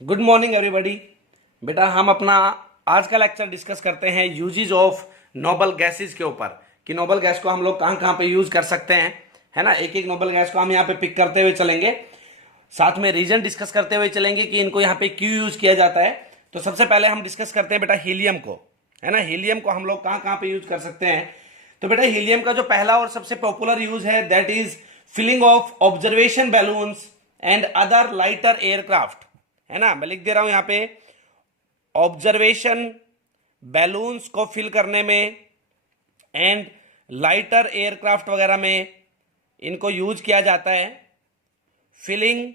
Good morning everybody. बेटा हम अपना आज का लेक्चर डिस्कस करते हैं यूजेज ऑफ नोबल गैसेस के ऊपर कि नोबल गैस को हम लोग कहाँ कहाँ पे यूज कर सकते हैं, है ना। एक एक नोबल गैस को हम यहाँ पे पिक करते हुए चलेंगे, साथ में रीजन डिस्कस करते हुए चलेंगे कि इनको यहाँ पे क्यों यूज किया जाता है। तो सबसे पहले हम डिस्कस करते हैं बेटा हीलियम को, है ना। हीलियम को हम लोग कहाँ कहाँ पे यूज कर सकते हैं। तो बेटा हीलियम का जो पहला और सबसे पॉपुलर यूज है that is filling of observation balloons and other lighter aircraft, है ना। मैं लिख दे रहा हूं यहां पे ऑब्जर्वेशन बैलून्स को फिल करने में एंड लाइटर एयरक्राफ्ट वगैरह में इनको यूज किया जाता है। Filling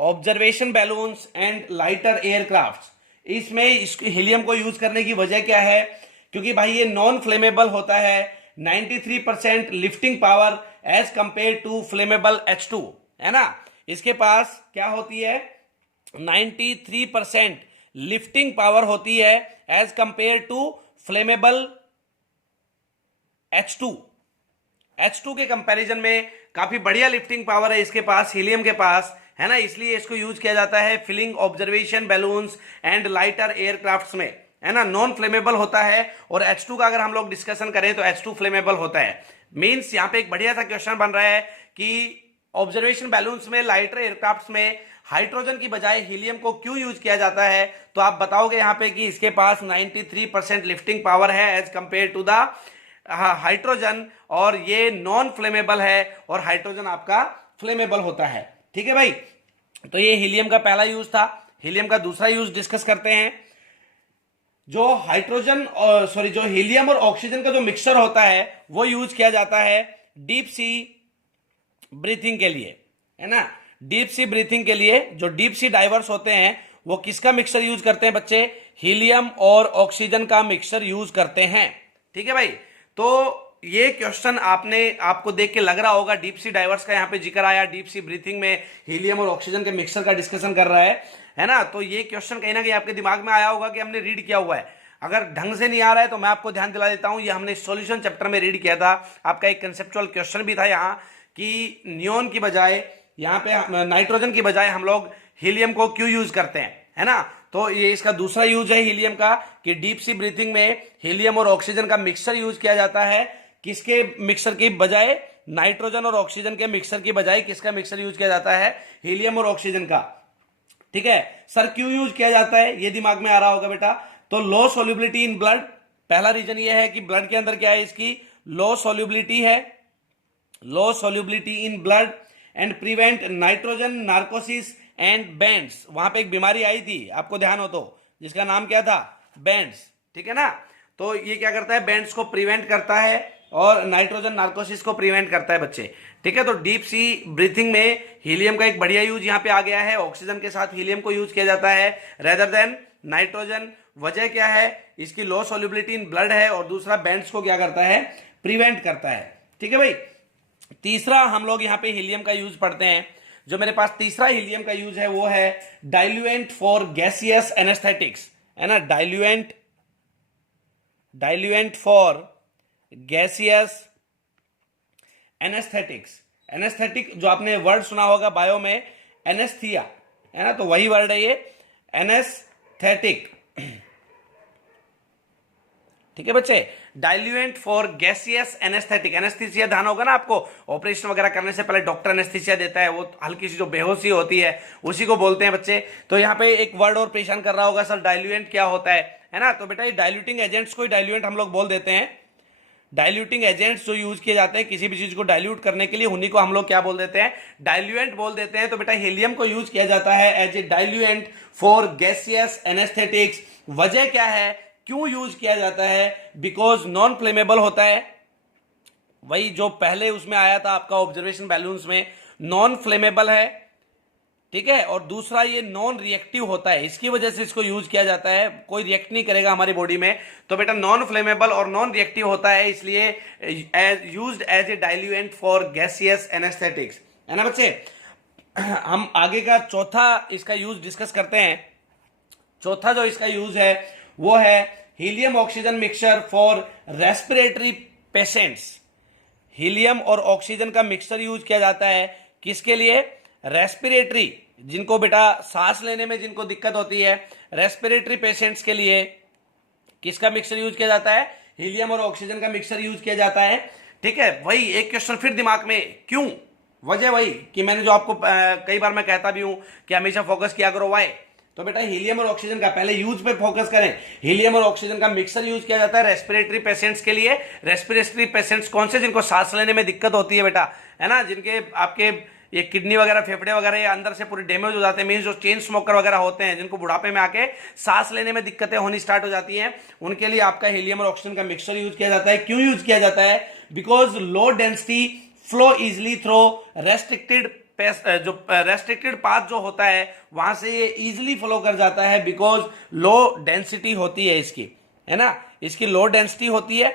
observation balloons and lighter aircraft, इसमें हीलियम को यूज करने की वजह क्या है? क्योंकि भाई ये नॉन फ्लेमेबल होता है, 93% lifting power as compare to flammable H2, है ना। इसके पास क्या होती है? 93% लिफ्टिंग पावर होती है as compare to flammable H2। H2 के कंपैरिजन में काफी बढ़िया लिफ्टिंग पावर है इसके पास, हीलियम के पास, है ना। इसलिए इसको यूज किया जाता है filling observation balloons and lighter aircrafts में, है ना। नॉन फ्लेमेबल होता है और H2 का अगर हम लोग डिस्कशन करें तो H2 फ्लेमेबल होता है। मींस यहां पे एक बढ़िया सा क्वेश्चन बन रहा है कि ऑब्जर्वेशन बैलून्स में, लाइटर एयरक्राफ्ट्स में हाइड्रोजन की बजाय हीलियम को क्यों यूज किया जाता है। तो आप बताओगे यहां पे कि इसके पास 93% लिफ्टिंग पावर है as compare to the hydrogen, और ये नॉन फ्लेमेबल है और हाइड्रोजन आपका फ्लेमेबल होता है। ठीक है भाई, तो ये हीलियम का पहला यूज था। हीलियम का दूसरा यूज डिस्कस करते हैं। जो हाइड्रोजन सॉरी जो हीलियम और ऑक्सीजन का जो मिक्सचर होता है वो यूज किया जाता है डीप सी ब्रीथिंग के लिए, है ना। डीप सी ब्रीथिंग के लिए जो डीप सी डाइवर्स होते हैं वो किसका मिक्सचर यूज करते हैं बच्चे? हीलियम और ऑक्सीजन का मिक्सचर यूज करते हैं। ठीक है भाई, तो ये क्वेश्चन आपको देख के लग रहा होगा डीप सी डाइवर्स का यहाँ पे जिक्र आया, डीप सी ब्रीथिंग में हीलियम और ऑक्सीजन के मिक्सचर का डिस्कशन कर रहा है ना। तो ये क्वेश्चन कहीं ना कहीं आपके दिमाग में आया होगा कि हमने रीड किया हुआ है। अगर ढंग से नहीं आ रहा है तो मैं आपको ध्यान दिला देता हूं, ये हमने सॉल्यूशन चैप्टर में रीड किया था। आपका एक कंसेप्चुअल क्वेश्चन भी था यहाँ कि नियोन की बजाय, यहाँ पे नाइट्रोजन की बजाय हम लोग हीलियम को क्यों यूज करते हैं, है ना। तो ये इसका दूसरा यूज है हीलियम का कि डीप सी ब्रीथिंग में हीलियम और ऑक्सीजन का मिक्सचर यूज किया जाता है। किसके मिक्सचर की बजाय? नाइट्रोजन और ऑक्सीजन के मिक्सचर की बजाय किसका मिक्सचर यूज किया जाता है? हीलियम और ऑक्सीजन का। ठीक है सर, क्यों यूज किया जाता है ये दिमाग में आ रहा होगा बेटा। तो लो सोल्यूबिलिटी इन ब्लड, पहला रीजन ये है कि ब्लड के अंदर क्या है, इसकी लो सोल्यूबिलिटी है, low solubility in blood and prevent nitrogen narcosis and bends. वहां पे एक बीमारी आई थी आपको ध्यान हो तो, जिसका नाम क्या था? बैंड्स। ठीक है ना। तो ये क्या करता है? बैंड्स को प्रिवेंट करता है और नाइट्रोजन नार्कोसिस को प्रिवेंट करता है बच्चे। ठीक है, तो डीप सी ब्रीथिंग में हीलियम का एक बढ़िया यूज यहाँ पे आ गया है। ऑक्सीजन के साथ हीलियम को यूज किया जाता है रेदर देन नाइट्रोजन। वजह क्या है? इसकी लो सोल्यूबिलिटी इन ब्लड है और दूसरा बैंड्स को क्या करता है? प्रिवेंट करता है। ठीक है भाई, तीसरा हम लोग यहाँ पे हीलियम का यूज पढ़ते हैं। जो मेरे पास तीसरा हीलियम का यूज है वो है डाइल्यूएंट फॉर गैसियस एनेस्थेटिक्स, है ना। Diluent for gaseous anaesthetics. Anaesthetic जो आपने वर्ड सुना होगा बायो में, एनेस्थीसिया, है ना। तो वही वर्ड है ये, एनेस्थेटिक। ठीक है बच्चे, diluent for gaseous anaesthetic. Anaesthesia ध्यान होगा ना आपको, ऑपरेशन वगैरह करने से पहले डॉक्टर एनेस्थीसिया देता है, वो हल्की सी जो बेहोशी होती है उसी को बोलते हैं बच्चे। तो यहाँ पे एक वर्ड और परेशान कर रहा होगा सर डाइल्यूएंट क्या होता है ना। तो बेटा ये डाइल्यूटिंग एजेंट्स को डाइल्यूएंट हम लोग बोल देते हैं। डाइल्यूटिंग एजेंट्स जो यूज किए जाते हैं किसी भी चीज को डाइल्यूट करने के लिए, उन्हीं को हम लोग क्या बोल देते हैं? डाइल्यूएंट बोल देते हैं। तो बेटा हीलियम को यूज किया जाता है as a diluent for gaseous anaesthetics. वजह क्या है, क्यों यूज किया जाता है? बिकॉज नॉन फ्लेमेबल होता है, वही जो पहले उसमें आया था आपका ऑब्जर्वेशन बैलून्स में, नॉन फ्लेमेबल है। ठीक है, और दूसरा ये नॉन रिएक्टिव होता है, इसकी वजह से इसको यूज किया जाता है। कोई रिएक्ट नहीं करेगा हमारी बॉडी में। तो बेटा नॉन फ्लेमेबल और नॉन रिएक्टिव होता है, इसलिए used as a diluent for gaseous anaesthetics, है ना बच्चे। हम आगे का चौथा इसका यूज डिस्कस करते हैं। चौथा जो इसका यूज है वो है helium oxygen mixture for respiratory patients. Helium और ऑक्सीजन का मिक्सचर यूज किया जाता है किसके लिए? रेस्पिरेटरी, जिनको बेटा सांस लेने में जिनको दिक्कत होती है, रेस्पिरेटरी पेशेंट्स के लिए किसका मिक्सचर यूज किया जाता है? हीलियम और ऑक्सीजन का मिक्सचर यूज किया जाता है। ठीक है, वही एक क्वेश्चन फिर दिमाग में, क्यों? वजह वही कि मैंने जो आपको कई बार मैं कहता भी हूं कि हमेशा फोकस किया करो वाई। तो बेटा हीलियम और ऑक्सीजन का पहले यूज पे फोकस करें। हीलियम और ऑक्सीजन का मिक्सर यूज किया जाता है रेस्पिरेटरी पेशेंट्स के लिए। रेस्पिरेटरी पेशेंट्स कौन से? जिनको सांस लेने में दिक्कत होती है बेटा, है ना, जिनके आपके ये किडनी वगैरह, फेफड़े वगैरह ये अंदर से पूरे डैमेज हो जाते हैं, मीन्स जो चेन स्मोकर वगैरह होते हैं, जिनको बुढ़ापे में आके सांस लेने में दिक्कतें होनी स्टार्ट हो जाती हैं, उनके लिए आपका हीलियम और ऑक्सीजन का मिक्सचर यूज किया जाता है। क्यों यूज किया जाता है? Because low density flow easily through restricted, जो रेस्ट्रिक्टेड पाथ जो होता है वहां से ये इजिली फ्लो कर जाता है, बिकॉज लो डेंसिटी होती है इसकी, है ना, इसकी लो डेंसिटी होती है,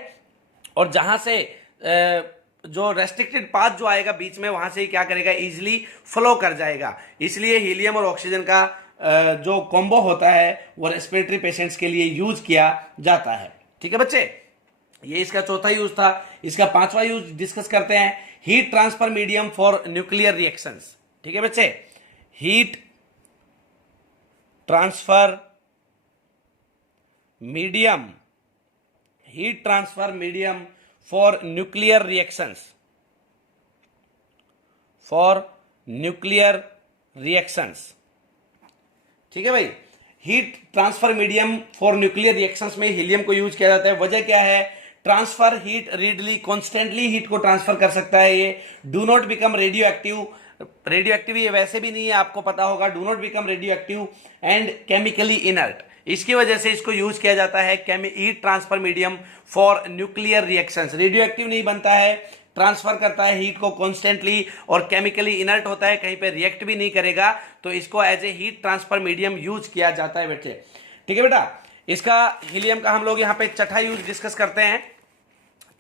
और जहां से जो रेस्ट्रिक्टेड पाथ जो आएगा बीच में, वहां से ही क्या करेगा? इजिली फ्लो कर जाएगा। इसलिए हीलियम और ऑक्सीजन का जो कॉम्बो होता है वो रेस्पिरेटरी पेशेंट्स के लिए यूज किया जाता है। ठीक है बच्चे, ये इसका चौथा यूज था। इसका पांचवा यूज डिस्कस करते हैं, heat transfer medium for nuclear reactions. ठीक है बच्चे, heat transfer medium, heat transfer medium for nuclear reactions, for nuclear reactions. ठीक है भाई, heat transfer medium for nuclear reactions में हीलियम को यूज किया जाता है। वजह क्या है? Transfer heat readily, constantly heat को ट्रांसफर कर सकता है ये। Do not become radio active, radio active ये वैसे भी नहीं है, आपको पता होगा। Do not become radio active and chemically inert, इसकी वजह से इसको यूज किया जाता है heat transfer medium for nuclear reactions. Radio active नहीं बनता है, ट्रांसफर करता है हीट को कॉन्स्टेंटली, और केमिकली इनर्ट होता है, कहीं पे रिएक्ट भी नहीं करेगा, तो इसको as a heat transfer medium use किया जाता है बेटे। ठीक है बेटा, इसका हीलियम का हम लोग यहाँ पे छठा यूज डिस्कस करते हैं।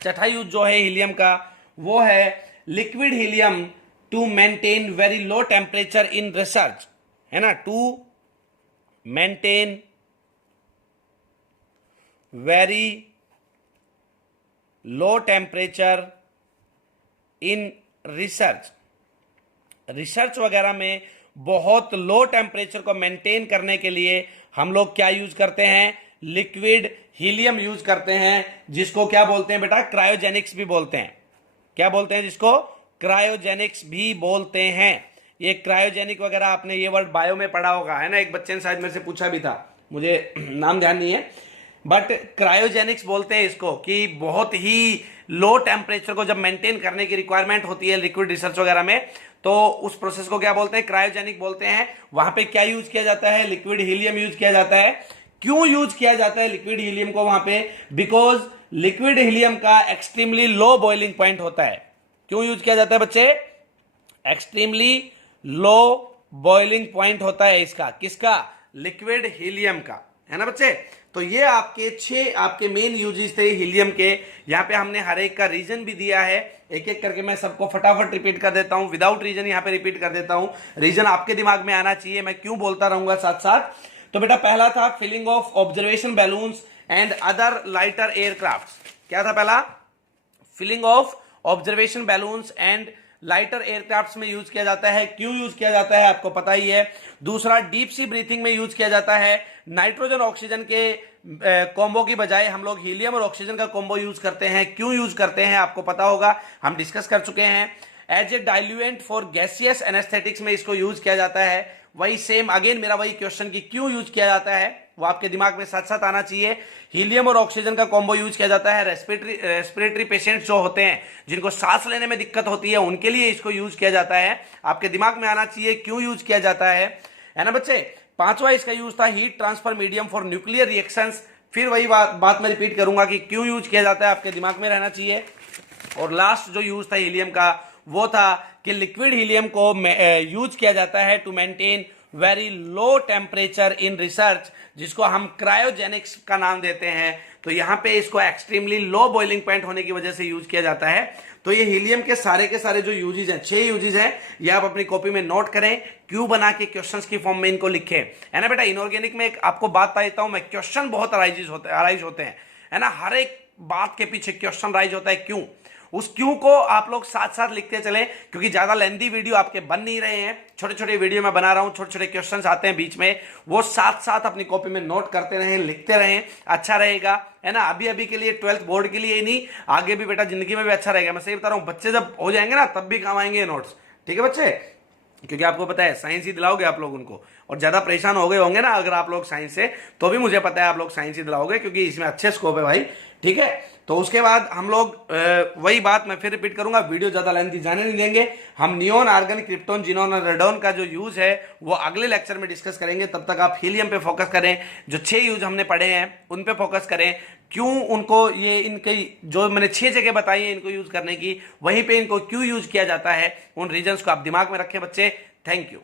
छठा यूज जो है हीलियम का वो है liquid helium to maintain very low temperature in research, है ना, to maintain very low temperature in research. Research वगैरह में बहुत लो टेम्परेचर को मेंटेन करने के लिए हम लोग क्या यूज करते हैं? लिक्विड हीलियम यूज करते हैं, जिसको क्या बोलते हैं बेटा? क्रायोजेनिक्स भी बोलते हैं। क्या बोलते हैं? जिसको क्रायोजेनिक्स भी बोलते हैं। ये क्रायोजेनिक वगैरह आपने ये वर्ड बायो में पढ़ा होगा, है ना, एक बच्चे ने शायद मेरे से पूछा भी था, मुझे नाम ध्यान नहीं है, बट क्रायोजेनिक्स बोलते हैं इसको, कि बहुत ही लो टेम्परेचर को जब मेंटेन करने की रिक्वायरमेंट होती है लिक्विड रिसर्च वगैरह में, तो उस प्रोसेस को क्या बोलते हैं? क्रायोजेनिक बोलते हैं। वहां पे क्या यूज किया जाता है? लिक्विड हीलियम यूज किया जाता है। क्यों यूज किया जाता है लिक्विड हीलियम को वहां पे? बिकॉज लिक्विड हीलियम का एक्सट्रीमली लो बॉइलिंग पॉइंट होता है। क्यों यूज किया जाता है बच्चे? एक्सट्रीमली लो बॉइलिंग पॉइंट होता है इसका, किसका? लिक्विड हीलियम का, है ना बच्चे। तो ये आपके 6 आपके मेन यूजेस थे हीलियम के। यहाँ पे हमने हर एक का रीजन भी दिया है, एक एक करके मैं सबको फटाफट रिपीट कर देता हूं, विदाउट रीजन यहाँ पे रिपीट कर देता हूं। रीजन आपके दिमाग में आना चाहिए, मैं क्यों बोलता रहूंगा साथ साथ। तो बेटा पहला था filling of observation balloons and other lighter aircraft. क्या था पहला? Filling of observation balloons and lighter aircraft में यूज किया जाता है। क्यों यूज किया जाता है आपको पता ही है। दूसरा डीप सी ब्रीथिंग में यूज किया जाता है। नाइट्रोजन ऑक्सीजन के कॉम्बो की बजाय हम लोग हीलियम और ऑक्सीजन का कॉम्बो यूज करते हैं। क्यों यूज करते हैं आपको पता होगा, हम डिस्कस कर चुके हैं। As a diluent for gaseous anaesthetics में इसको यूज किया जाता है। वही सेम अगेन मेरा वही क्वेश्चन की क्यों यूज किया जाता है वो आपके दिमाग में साथ साथ आना चाहिए। हीलियम और ऑक्सीजन का कॉम्बो यूज किया जाता है रेस्पिरेटरी पेशेंट्स जो होते हैं, जिनको सांस लेने में दिक्कत होती है, उनके लिए इसको यूज किया जाता है। आपके दिमाग में आना चाहिए क्यों यूज किया जाता है ना बच्चे। पांचवा इसका यूज था heat transfer medium for nuclear reactions. फिर वही बात मैं रिपीट करूंगा कि क्यों यूज किया जाता है, आपके दिमाग में रहना चाहिए। और लास्ट जो यूज था हीलियम का वो था कि लिक्विड हीलियम को यूज किया जाता है to maintain very low temperature in research, जिसको हम क्रायोजेनिक्स का नाम देते हैं। तो यहां पे इसको एक्सट्रीमली लो बॉइलिंग पॉइंट होने की वजह से यूज किया जाता है। तो ये हीलियम के सारे जो यूजेज हैं, 6 यूजेज हैं, ये आप अपनी कॉपी में नोट करें, क्यों बना के क्वेश्चंस की फॉर्म में इनको लिखें, है ना बेटा। इनऑर्गेनिक में एक आपको बात बता देता हूं मैं, क्वेश्चन बहुत अराइज होते हैं, है ना। हर एक बात के पीछे क्वेश्चन राइज होता है। क्यों? उस क्यों को आप लोग साथ साथ लिखते चले, क्योंकि ज्यादा लेंथी वीडियो आपके बन नहीं रहे हैं, छोटे छोटे वीडियो मैं बना रहा हूं, छोटे छोटे क्वेश्चंस आते हैं बीच में, वो साथ साथ अपनी कॉपी में नोट करते रहें, लिखते रहें, अच्छा रहेगा, है ना। अभी अभी के लिए 12th बोर्ड के लिए ही नहीं, आगे भी बेटा जिंदगी में भी अच्छा रहेगा। मैं सही बता रहा हूं, बच्चे जब हो जाएंगे ना तब भी काम आएंगे ये नोट्स, ठीक है बच्चे, क्योंकि आपको पता है साइंस ही दिलाओगे आप लोग उनको, और ज्यादा परेशान हो गए होंगे ना अगर आप लोग साइंस से, तो भी मुझे पता है आप लोग साइंस ही दिलाओगे, क्योंकि इसमें अच्छे स्कोप है भाई, ठीक है। तो उसके बाद हम लोग वही बात मैं फिर रिपीट करूंगा, वीडियो ज्यादा लेंथी जाने नहीं देंगे। हम नियोन, आर्गन, क्रिप्टोन, जिनोन और रेडोन का जो यूज है वो अगले लेक्चर में डिस्कस करेंगे। तब तक आप हीलियम पे फोकस करें, जो 6 यूज हमने पढ़े हैं उन पे फोकस करें, क्यों उनको ये इनके जो मैंने 6 जगह बताई है इनको यूज करने की, वहीं पे इनको क्यों यूज किया जाता है, उन रीजंस को आप दिमाग में रखें बच्चे। Thank you.